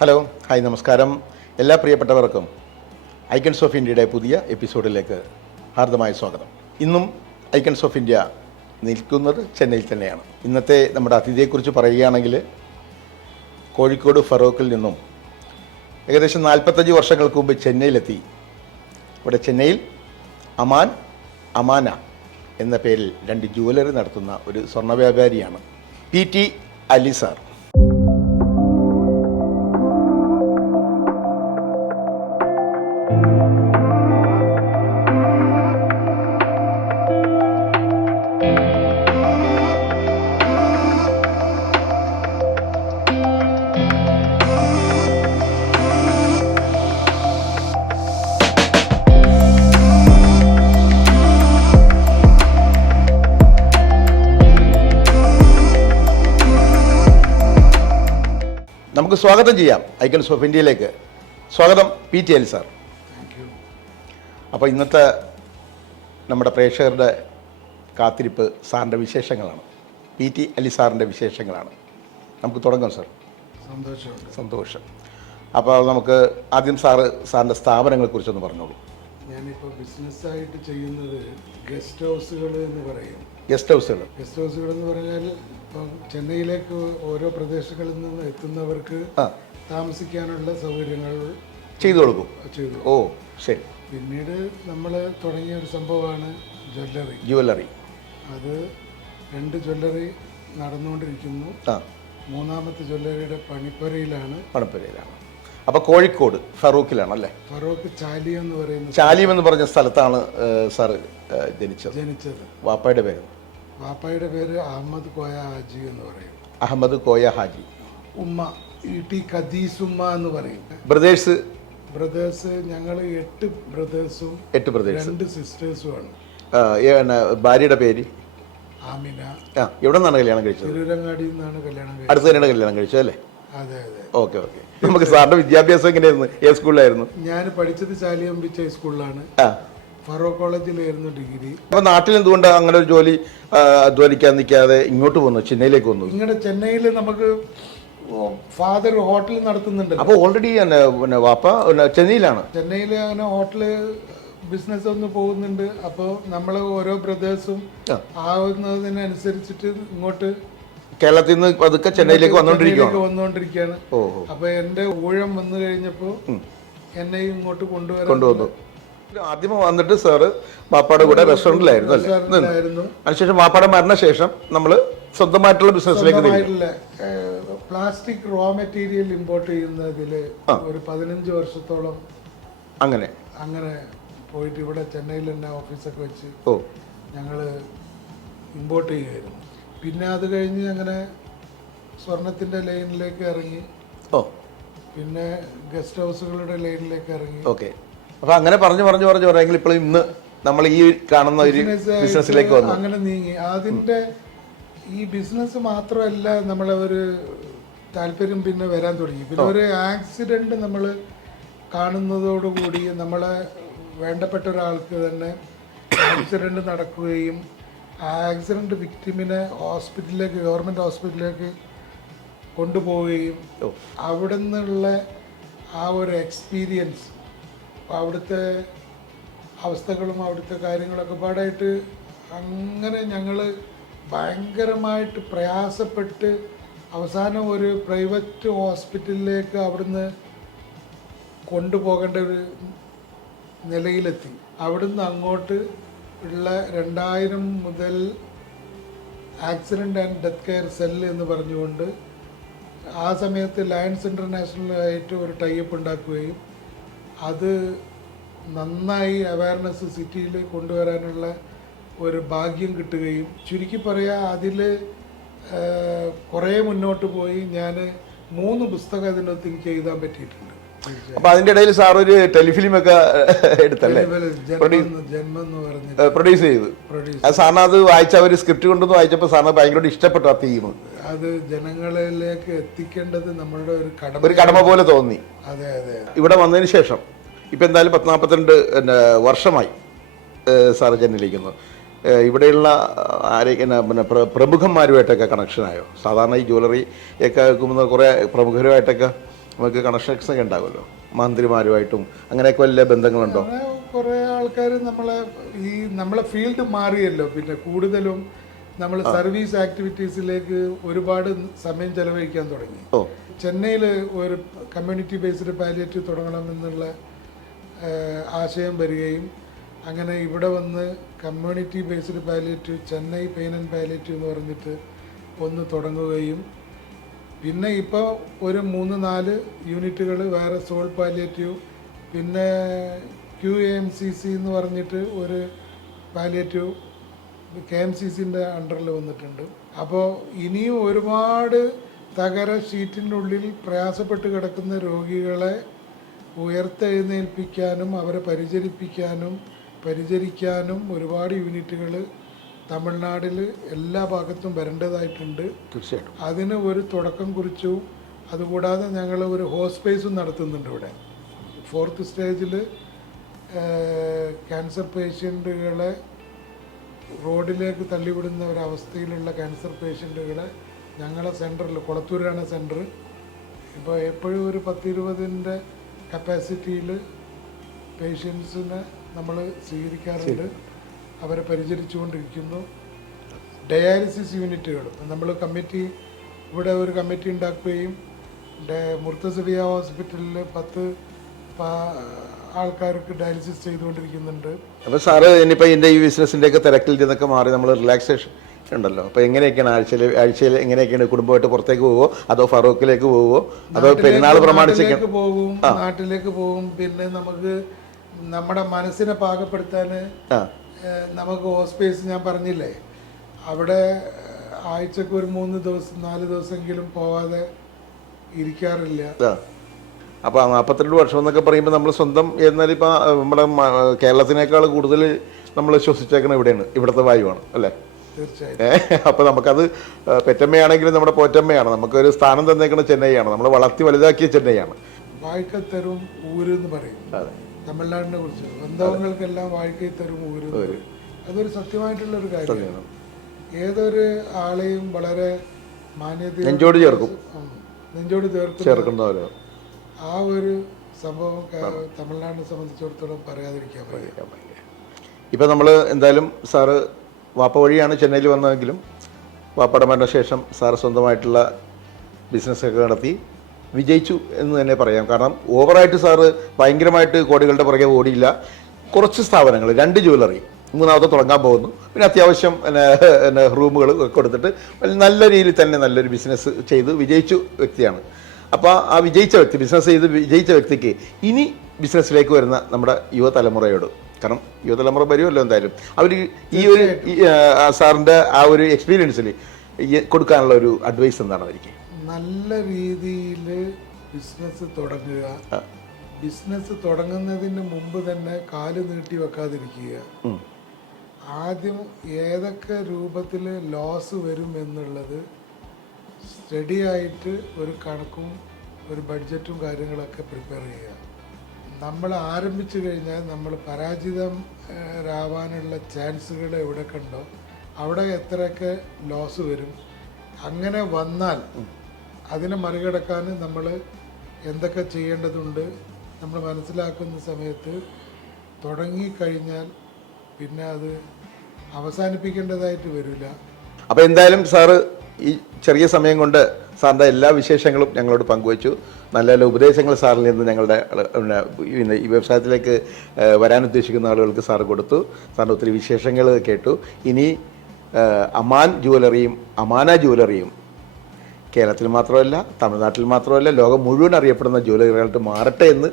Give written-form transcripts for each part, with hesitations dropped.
Hello, hi, നമസ്കാരം. എല്ലാ പ്രിയപ്പെട്ടവർക്കും ഐക്കൺസ് ഓഫ് ഇന്ത്യയുടെ പുതിയ എപ്പിസോഡിലേക്ക് ഹാർദമായ സ്വാഗതം. ഇന്നും ഐക്കൺസ് ഓഫ് ഇന്ത്യ നിൽക്കുന്നത് ചെന്നൈയിൽ തന്നെയാണ്. ഇന്നത്തെ നമ്മുടെ അതിഥിയെക്കുറിച്ച് പറയുകയാണെങ്കിൽ കോഴിക്കോട് ഫറോക്കിൽ നിന്നും ഏകദേശം 45 വർഷങ്ങൾക്ക് മുമ്പ് ചെന്നൈയിലെത്തി. ഇവിടെ ചെന്നൈയിൽ അമാന എന്ന പേരിൽ 2 ജുവലറി നടത്തുന്ന ഒരു സ്വർണ്ണ വ്യാപാരിയാണ് PT അലി സാർ. നമുക്ക് സ്വാഗതം ചെയ്യാം ഐക്കൺസ് ഓഫ് ഇന്ത്യയിലേക്ക്. സ്വാഗതം PT അലി സാർ. അപ്പോൾ ഇന്നത്തെ നമ്മുടെ പ്രേക്ഷകരുടെ കാത്തിരിപ്പ് സാറിൻ്റെ വിശേഷങ്ങളാണ്, PT അലി സാറിൻ്റെ വിശേഷങ്ങളാണ്. നമുക്ക് തുടങ്ങാം സാർ. സന്തോഷം. അപ്പോൾ നമുക്ക് ആദ്യം സാറിൻ്റെ സ്ഥാപനങ്ങളെക്കുറിച്ചൊന്ന് പറഞ്ഞോളൂ. ഞാനിപ്പോൾ ബിസിനസ്സായിട്ട് ചെയ്യുന്നത് ഗസ്റ്റ് ഹൗസുകൾ എന്ന് പറയും. ഗസ്റ്റ് ഹൗസുകൾ എന്ന് പറഞ്ഞാൽ ഇപ്പം ചെന്നൈയിലേക്ക് ഓരോ പ്രദേശങ്ങളിൽ നിന്ന് എത്തുന്നവർക്ക് താമസിക്കാനുള്ള സൗകര്യങ്ങൾ ചെയ്തു കൊടുക്കും. ഓ ശരി. പിന്നീട് നമ്മൾ തുടങ്ങിയ ഒരു സംഭവമാണ് ജുവല്ലറി. അത് 2 ജ്വല്ലറി നടന്നുകൊണ്ടിരിക്കുന്നു. മൂന്നാമത്തെ ജ്വല്ലറിയുടെ പണിപ്പുരയിലാണ്. അപ്പോൾ കോഴിക്കോട് ഫറൂഖിലാണല്ലേ? ഫറൂഖ് ചാലിയം എന്ന് പറഞ്ഞ സ്ഥലത്താണ് സാർ ജനിച്ചത്. വാപ്പയുടെ പേര് അഹമ്മദ് കോയ ഹാജി എന്ന് പറയും. അഹമ്മദ് കോയ ഹാജി. ഉമ്മ ടി ഖദീസുമ്മ എന്ന് പറയും. ബ്രദേഴ്സ് ഞങ്ങൾ 8 ബ്രദേഴ്സും 2 സിസ്റ്റേഴ്സുമാണ്. ഭാര്യയുടെ പേര് ആമിന. എവിടെ നിന്നാണ് കല്യാണം കഴിച്ചത്? തിരൂരങ്ങാടിയിൽ നിന്നാണ് കല്യാണം കഴിച്ചത്. അടുത്ത് തന്നെയാണ് കല്യാണം കഴിച്ചത് അല്ലേ? അതെ. ഓക്കെ. നമുക്ക് സാറിന്റെ വിദ്യാഭ്യാസം എങ്ങനെയായിരുന്നു? ഏത് സ്കൂളിലായിരുന്നു? ഞാൻ പഠിച്ചത് ചാലിയം ബീച്ച് ഹൈസ്കൂളിലാണ്. ഫറൂഖ് കോളേജിലായിരുന്നു ഡിഗ്രി. അപ്പൊ നാട്ടിൽ എന്തുകൊണ്ട് അങ്ങനെ ഒരു ജോലി അധ്വാനിക്കാൻ നിൽക്കാതെ ഇങ്ങോട്ട് വന്നു, ചെന്നൈയിലേക്ക് വന്നു? ഇങ്ങനെ ചെന്നൈയിൽ നമുക്ക് ഫാദർ ഹോട്ടൽ നടത്തുന്നുണ്ട്. അപ്പൊ ഓൾറെഡി വാപ്പ ചെന്നൈയിലാണ്. ചെന്നൈയിൽ അങ്ങനെ ഹോട്ടല് ബിസിനസ് ഒന്ന് പോകുന്നുണ്ട്. അപ്പോൾ നമ്മൾ ഓരോ ബ്രദേഴ്സും ആവുന്നതിനനുസരിച്ചിട്ട് ഇങ്ങോട്ട് കേരളത്തിൽ നിന്ന് പതുക്കെ ചെന്നൈയിലേക്ക് വന്നുകൊണ്ടിരിക്കുകയാണ്. അപ്പൊ എന്റെ ഊഴം വന്നു കഴിഞ്ഞപ്പോ എന്നെയും ഇങ്ങോട്ട് കൊണ്ടുവന്നു. ആദ്യം വന്നിട്ട് സാറ് വാപ്പാടെ കൂടെ റെസ്റ്റോറന്റിലായിരുന്നു. അതിനുശേഷം വാപ്പാടെ മരണശേഷം നമ്മള് സ്വന്തമായിട്ടുള്ള ബിസിനസ്സിലേക്ക് പ്ലാസ്റ്റിക് റോ മെറ്റീരിയൽ ഇമ്പോർട്ട് ചെയ്യുന്നതില് ഒരു 15 വർഷത്തോളം അങ്ങനെ പോയിട്ട് ഇവിടെ ചെന്നൈയിൽ തന്നെ ഓഫീസൊക്കെ വെച്ച് ഞങ്ങള് ഇമ്പോർട്ട് ചെയ്യുമായിരുന്നു. പിന്നെ അത് കഴിഞ്ഞ് അങ്ങനെ സ്വർണത്തിന്റെ ലൈനിലേക്ക് ഇറങ്ങി. പിന്നെ ഗസ്റ്റ് ഹൗസുകളുടെ ലൈനിലേക്ക് ഇറങ്ങി. ഓക്കെ. അപ്പൊ അങ്ങനെ പറഞ്ഞു ഇപ്പോൾ ഇന്ന് നമ്മൾ ഈ കാണുന്ന ഒരു ബിസിനസ്സിലേക്ക് വന്നു. അങ്ങനെ നീങ്ങി. അതിന്റെ ഈ ബിസിനസ് മാത്രമല്ല നമ്മളെ ഒരു താല്പര്യം പിന്നെ വരാൻ തുടങ്ങി. പിന്നെ ഒരു ആക്സിഡന്റ് നമ്മൾ കാണുന്നതോടുകൂടി നമ്മളെ വേണ്ടപ്പെട്ട ഒരാൾക്ക് തന്നെ ആക്സിഡന്റ് നടക്കുകയും ആ ആക്സിഡന്റ് വിക്ടിമിനെ ഗവൺമെന്റ് ഹോസ്പിറ്റലിലേക്ക് കൊണ്ടുപോവുകയും അവിടെ നിന്നുള്ള ആ ഒരു എക്സ്പീരിയൻസ്, അവിടുത്തെ അവസ്ഥകളും അവിടുത്തെ കാര്യങ്ങളൊക്കെ പാടായിട്ട് അങ്ങനെ ഞങ്ങൾ ഭയങ്കരമായിട്ട് പ്രയാസപ്പെട്ട് അവസാനം ഒരു പ്രൈവറ്റ് ഹോസ്പിറ്റലിലേക്ക് അവിടുന്ന് കൊണ്ടുപോകേണ്ട ഒരു നിലയിലെത്തി. അവിടുന്ന് അങ്ങോട്ട് ഉള്ള 2000 മുതൽ accident and death care cell എന്ന് പറഞ്ഞുകൊണ്ട് ആ സമയത്ത് ലയൺസ് ഇൻ്റർനാഷണലായിട്ട് ഒരു ടൈപ്പ് ഉണ്ടാക്കുകയും അത് നന്നായി അവയർനെസ് സിറ്റിയിൽ കൊണ്ടുവരാനുള്ള ഒരു ഭാഗ്യം കിട്ടുകയും, ചുരുക്കി പറയാ അതിൽ കുറേ മുന്നോട്ട് പോയി ഞാൻ 3 പുസ്തകം അതിനകത്ത് എനിക്ക് എഴുതാൻ പറ്റിയിട്ടുണ്ട്. അപ്പൊ അതിന്റെ ഇടയിൽ സാർ ഒരു ടെലിഫിലിം ഒക്കെ എടുത്തല്ലേ? പ്രൊഡ്യൂസ് ചെയ്തു. സാറിന് അത് വായിച്ച ഒരു സ്ക്രിപ്റ്റ് കൊണ്ടൊന്ന് വായിച്ചപ്പോൾ സാറിന് ഭയങ്കര ഇഷ്ടപ്പെട്ടു ആ തീം. അത് ജനങ്ങളിലേക്ക് എത്തിക്കേണ്ടത് നമ്മളുടെ ഒരു കടമ പോലെ തോന്നി. അതെ. ഇവിടെ വന്നതിന് ശേഷം ഇപ്പൊ എന്തായാലും 42 വർഷമായി സാർ ചെന്നൈയിലിരിക്കുന്നു. ഇവിടെയുള്ള പിന്നെ പ്രമുഖന്മാരുമായിട്ടൊക്കെ കണക്ഷനായോ? സാധാരണ ഈ ജ്വല്ലറി ഒക്കെ വെക്കുമ്പോൾ കുറേ പ്രമുഖരുമായിട്ടൊക്കെ നമുക്ക് കണക്ഷൻസ് ഒക്കെ ഉണ്ടാകുമല്ലോ മന്ത്രിമാരുമായിട്ടും അങ്ങനെയൊക്കെ വലിയ ബന്ധങ്ങളുണ്ടോ? അങ്ങനെ കുറേ ആൾക്കാർ നമ്മളെ ഫീൽഡ് മാറിയല്ലോ, പിന്നെ കൂടുതലും നമ്മൾ സർവീസ് ആക്ടിവിറ്റീസിലേക്ക് ഒരുപാട് സമയം ചെലവഴിക്കാൻ തുടങ്ങി. ചെന്നൈയിൽ ഒരു കമ്മ്യൂണിറ്റി ബേസ്ഡ് പാലിയേറ്റീവ് തുടങ്ങണമെന്നുള്ള ആശയം വരികയും അങ്ങനെ ഇവിടെ വന്ന് community based palliative Chennai pain and palliative എന്ന് പറഞ്ഞിട്ട് ഒന്ന് തുടങ്ങുകയും പിന്നെ ഇപ്പോൾ ഒരു 3-4 യൂണിറ്റുകൾ വേറെ സോൾ പാലിയേറ്റീവ്, പിന്നെ QAMCC എന്ന് പറഞ്ഞിട്ട് ഒരു പാലിയേറ്റീവ് KMCCൻ്റെ അണ്ടറിൽ വന്നിട്ടുണ്ട്. അപ്പോൾ ഇനിയും ഒരുപാട് തകര ഷീറ്റിൻ്റെ ഉള്ളിൽ പ്രയാസപ്പെട്ട് കിടക്കുന്ന രോഗികളെ ഉയർത്തെഴുന്നേൽപ്പിക്കാനും അവരെ പരിചരിക്കാനും ഒരുപാട് യൂണിറ്റുകൾ തമിഴ്നാട്ടിൽ എല്ലാ ഭാഗത്തും വരേണ്ടതായിട്ടുണ്ട്. തീർച്ചയായിട്ടും അതിന് ഒരു തുടക്കം കുറിച്ചു. അതുകൂടാതെ ഞങ്ങൾ ഒരു ഹോസ്പേസും നടത്തുന്നുണ്ട് ഇവിടെ. 4th സ്റ്റേജിൽ ക്യാൻസർ പേഷ്യൻറ്റുകളെ റോഡിലേക്ക് തള്ളിവിടുന്ന ഒരവസ്ഥയിലുള്ള ക്യാൻസർ പേഷ്യൻറ്റുകളെ ഞങ്ങളെ സെൻറ്ററിൽ, കൊളത്തൂരാണ് സെൻറ്റർ, ഇപ്പോൾ എപ്പോഴും ഒരു 10-20ൻ്റെ കപ്പാസിറ്റിയിൽ പേഷ്യൻസിനെ നമ്മൾ സ്വീകരിക്കാറുണ്ട്, അവരെ പരിചരിച്ചുകൊണ്ടിരിക്കുന്നു. ഡയാലിസിസ് യൂണിറ്റുകൾ നമ്മൾ ഇവിടെ ഒരു കമ്മിറ്റി ഉണ്ടാക്കുകയും മുർത്തസവിയ ഹോസ്പിറ്റലിൽ 10 ആൾക്കാർക്ക് ഡയാലിസിസ് ചെയ്തുകൊണ്ടിരിക്കുന്നുണ്ട്. അപ്പോൾ സാറ് ഇനിയിപ്പോൾ ഇതിൻ്റെ ഈ ബിസിനസ്സിൻ്റെ ഒക്കെ തിരക്കിൽ നിന്നൊക്കെ മാറി നമ്മൾ റിലാക്സേഷൻ ഉണ്ടല്ലോ, അപ്പോൾ എങ്ങനെയൊക്കെയാണ് ആഴ്ചയിൽ എങ്ങനെയൊക്കെയാണ് കുടുംബമായിട്ട് പുറത്തേക്ക് പോവുമോ അതോ ഫറൂഖിലേക്ക് പോവുമോ അതോ പെരുന്നാൾ പ്രമാണിച്ചേക്ക് പോകും? നാട്ടിലേക്ക് പോകും. പിന്നെ നമുക്ക് നമ്മുടെ മനസ്സിനെ പാകപ്പെടുത്താൻ നമുക്ക് ഹോസ്പേസ് ഞാൻ പറഞ്ഞില്ലേ, അവിടെ ആഴ്ചക്ക് ഒരു 3-4 ദിവസമെങ്കിലും പോവാതെ ഇരിക്കാറില്ല. അപ്പോൾ 42 വർഷം എന്നൊക്കെ പറയുമ്പോൾ നമ്മൾ സ്വന്തം എന്നാൽ ഇപ്പോൾ നമ്മുടെ കേരളത്തിനേക്കാൾ കൂടുതൽ നമ്മൾ ശ്വസിച്ചേക്കണം ഇവിടുത്തെ വായുവാണ് അല്ലേ? തീർച്ചയായും. അപ്പോൾ നമുക്കത് പെറ്റമ്മയാണെങ്കിലും നമ്മുടെ പോറ്റമ്മയാണ്. നമുക്കൊരു സ്ഥാനം തന്നേക്കുന്നത് ചെന്നൈയാണ്, നമ്മൾ വളർത്തി വലുതാക്കിയ ചെന്നൈയാണ്. വാഴക്കത്തരും ഊരെന്ന് പറയും തമിഴ്നാടിനെ കുറിച്ച്. ബന്ധവങ്ങൾക്കെല്ലാം വാഴക്കത്തരും ഊര്, അതൊരു സത്യമായിട്ടുള്ളൊരു കാര്യമാണ്. ഏതൊരു ആളെയും വളരെ മാന്യത നെഞ്ചോട് ചേർക്കുന്നവരോ ആ ഒരു സംഭവം തമിഴ്നാടിനെ സംബന്ധിച്ചിടത്തോളം പറയാതിരിക്കാൻ പറ്റില്ല. ഇപ്പം നമ്മൾ എന്തായാലും സാറ് വാപ്പ വഴിയാണ് ചെന്നൈയിൽ വന്നതെങ്കിലും വാപ്പയുടെ മരണശേഷം സാറ് സ്വന്തമായിട്ടുള്ള ബിസിനസ്സൊക്കെ നടത്തി വിജയിച്ചു എന്ന് തന്നെ പറയാം. കാരണം ഓവറായിട്ട് സാറ് ഭയങ്കരമായിട്ട് കോടികളുടെ പുറകെ ഓടിയില്ല. കുറച്ച് സ്ഥാപനങ്ങൾ, 2 ജ്വല്ലറി, 3ാമത്തെ തുടങ്ങാൻ പോകുന്നു. പിന്നെ അത്യാവശ്യം റൂമുകൾ കൊടുത്തിട്ട് നല്ല രീതിയിൽ തന്നെ നല്ലൊരു ബിസിനസ് ചെയ്ത് വിജയിച്ച വ്യക്തിയാണ്. അപ്പോൾ ആ ബിസിനസ് ചെയ്ത് വിജയിച്ച വ്യക്തിക്ക് ഇനി ബിസിനസ്സിലേക്ക് വരുന്ന നമ്മുടെ യുവതലമുറയോട്, കാരണം യുവതലമുറ വരുമല്ലോ എന്തായാലും, അവർ ഈ ഒരു സാറിൻ്റെ ആ ഒരു എക്സ്പീരിയൻസിൽ കൊടുക്കാനുള്ള ഒരു അഡ്വൈസ് എന്താണ് അവർക്ക്? നല്ല രീതിയിൽ ബിസിനസ് തുടങ്ങുക. ബിസിനസ് തുടങ്ങുന്നതിന് മുമ്പ് തന്നെ കാല് നീട്ടി വെക്കാതിരിക്കുക. ആദ്യം ഏതൊക്കെ രൂപത്തിൽ ലോസ് വരും എന്നുള്ളത് സ്റ്റഡി ആയിട്ട് ഒരു കണക്കും ഒരു ബഡ്ജറ്റും കാര്യങ്ങളൊക്കെ പ്രിപ്പയർ ചെയ്യുക. നമ്മൾ ആരംഭിച്ചു കഴിഞ്ഞാൽ നമ്മൾ പരാജിതരാവാനുള്ള ചാൻസുകൾ എവിടെ കണ്ടോ അവിടെ എത്രയൊക്കെ ലോസ് വരും. അങ്ങനെ വന്നാൽ അതിനെ മറികടക്കാൻ നമ്മൾ എന്തൊക്കെ ചെയ്യേണ്ടതുണ്ട് നമ്മൾ മനസ്സിലാക്കുന്ന സമയത്ത് തുടങ്ങിക്കഴിഞ്ഞാൽ പിന്നെ അത് അവസാനിപ്പിക്കേണ്ടതായിട്ട് വരില്ല. അപ്പോൾ എന്തായാലും സാറ് ഈ ചെറിയ സമയം കൊണ്ട് സാറിൻ്റെ എല്ലാ വിശേഷങ്ങളും ഞങ്ങളോട് പങ്കുവച്ചു. നല്ല നല്ല ഉപദേശങ്ങൾ സാറിൽ നിന്ന് ഞങ്ങളുടെ ഈ വ്യവസായത്തിലേക്ക് വരാൻ ഉദ്ദേശിക്കുന്ന ആളുകൾക്ക് സാറ് കൊടുത്തു. സാറിൻ്റെ ഒത്തിരി വിശേഷങ്ങൾ കേട്ടു. ഇനി അമാന ജ്വല്ലറിയും കേരളത്തിൽ മാത്രമല്ല തമിഴ്നാട്ടിൽ മാത്രമല്ല ലോകം മുഴുവൻ അറിയപ്പെടുന്ന ജ്വല്ലറികളായിട്ട് മാറട്ടെ എന്ന്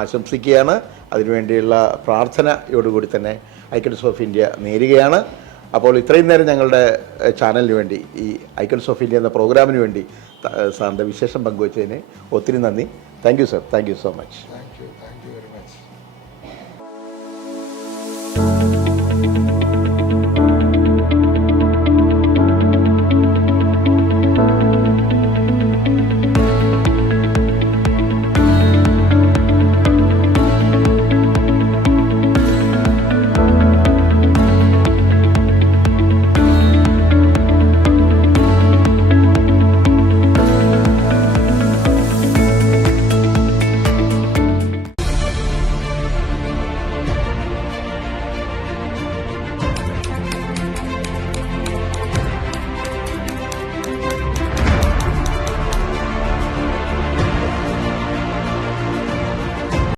ആശംസിക്കുകയാണ്. അതിനുവേണ്ടിയുള്ള പ്രാർത്ഥനയോടുകൂടി തന്നെ ഐക്കൺസ് ഓഫ് ഇന്ത്യ നേരുകയാണ്. അപ്പോൾ ഇത്രയും നേരം ഞങ്ങളുടെ ചാനലിന് വേണ്ടി ഈ ഐക്കൺസ് ഓഫ് ഇന്ത്യ എന്ന പ്രോഗ്രാമിന് വേണ്ടി സാറിൻ്റെ വിശേഷം പങ്കുവച്ചതിന് ഒത്തിരി നന്ദി. Thank you sir. Thank you so much. Thank you.